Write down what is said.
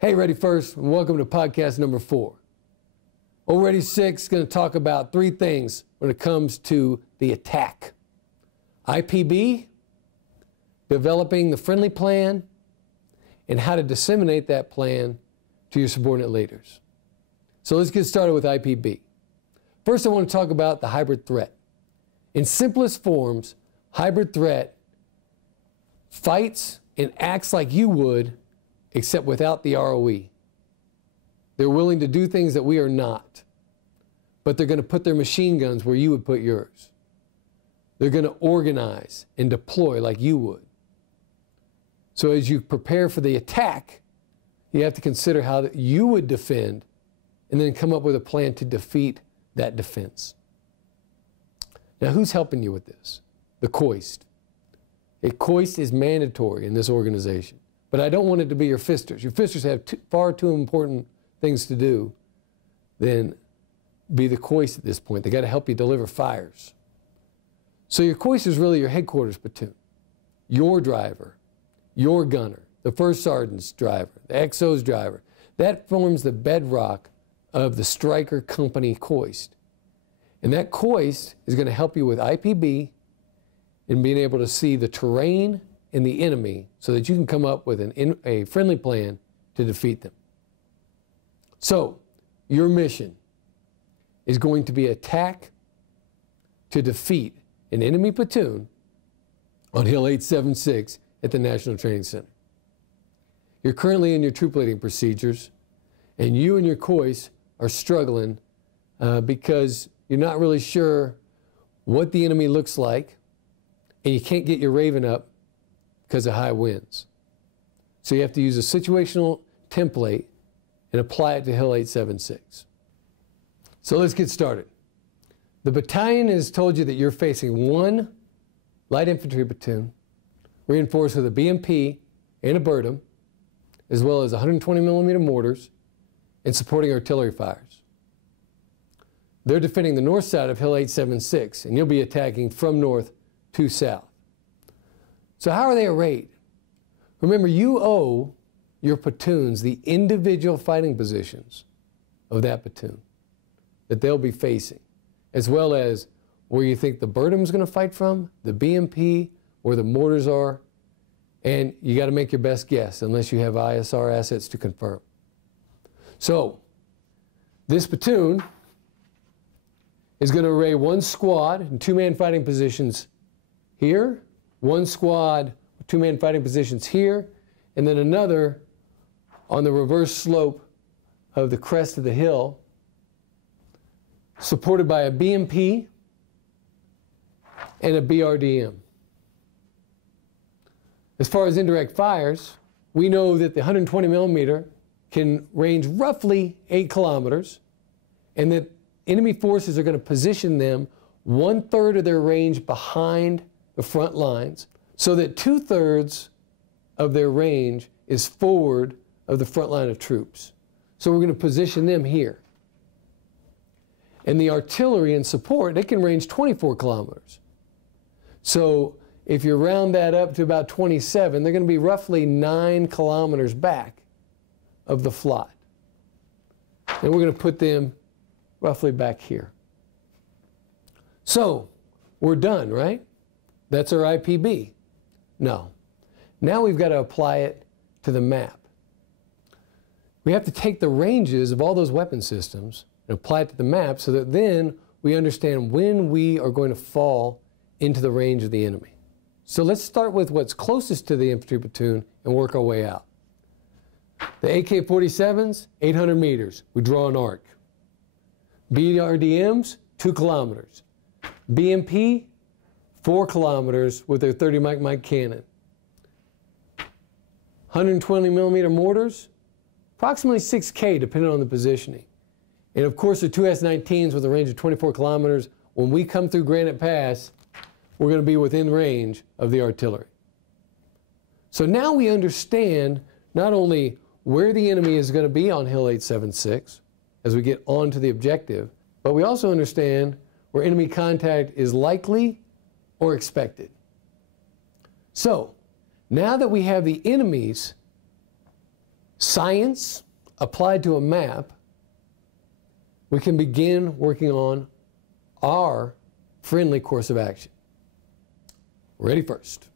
Hey, Ready First, and welcome to podcast number 4. Already 6 is going to talk about 3 things when it comes to the attack. IPB, developing the friendly plan, and how to disseminate that plan to your subordinate leaders. So let's get started with IPB. First, I want to talk about the hybrid threat. In simplest forms, hybrid threat fights and acts like you would, except without the ROE. They're willing to do things that we are not, but they're going to put their machine guns where you would put yours. They're going to organize and deploy like you would. So as you prepare for the attack, you have to consider how you would defend and then come up with a plan to defeat that defense. Now, who's helping you with this? The COIST. A COIST is mandatory in this organization. But I don't want it to be your fisters. Your fisters have far too important things to do than be the COIST at this point. They got to help you deliver fires. So your COIST is really your headquarters platoon, your driver, your gunner, the first sergeant's driver, the XO's driver. That forms the bedrock of the Stryker Company COIST. And that COIST is going to help you with IPB and being able to see the terrain and the enemy so that you can come up with a friendly plan to defeat them. So, your mission is going to be attack to defeat an enemy platoon on Hill 876 at the National Training Center. You're currently in your troop leading procedures, and you and your COIS are struggling because you're not really sure what the enemy looks like, and you can't get your Raven up because of high winds. So you have to use a situational template and apply it to Hill 876. So let's get started. The battalion has told you that you're facing one light infantry platoon, reinforced with a BMP and a Bertum, as well as 120 millimeter mortars and supporting artillery fires. They're defending the north side of Hill 876, and you'll be attacking from north to south. So how are they arrayed? Remember, you owe your platoons the individual fighting positions of that platoon that they'll be facing, as well as where you think the Bertum's going to fight from, the BMP, where the mortars are, and you got to make your best guess unless you have ISR assets to confirm. So this platoon is going to array one squad in 2-man fighting positions here, one squad with 2-man fighting positions here, and then another on the reverse slope of the crest of the hill, supported by a BMP and a BRDM. As far as indirect fires, we know that the 120 millimeter can range roughly 8 kilometers, and that enemy forces are going to position them 1/3 of their range behind the front lines, so that 2/3 of their range is forward of the front line of troops. So we're going to position them here. And the artillery and support, it can range 24 kilometers. So if you round that up to about 27, they're going to be roughly 9 kilometers back of the flot. And we're going to put them roughly back here. So we're done, right? That's our IPB. No. Now we've got to apply it to the map. We have to take the ranges of all those weapon systems and apply it to the map so that then we understand when we are going to fall into the range of the enemy. So let's start with what's closest to the infantry platoon and work our way out. The AK-47s, 800 meters. We draw an arc. BRDMs, 2 kilometers. BMP, 4 kilometers with their 30 Mike cannon. 120 millimeter mortars, approximately 6K depending on the positioning. And of course the 2 S-19s with a range of 24 kilometers, when we come through Granite Pass, we're going to be within range of the artillery. So now we understand not only where the enemy is going to be on Hill 876 as we get on to the objective, but we also understand where enemy contact is likely or expected. So now that we have the enemy's science applied to a map, we can begin working on our friendly course of action. Ready first.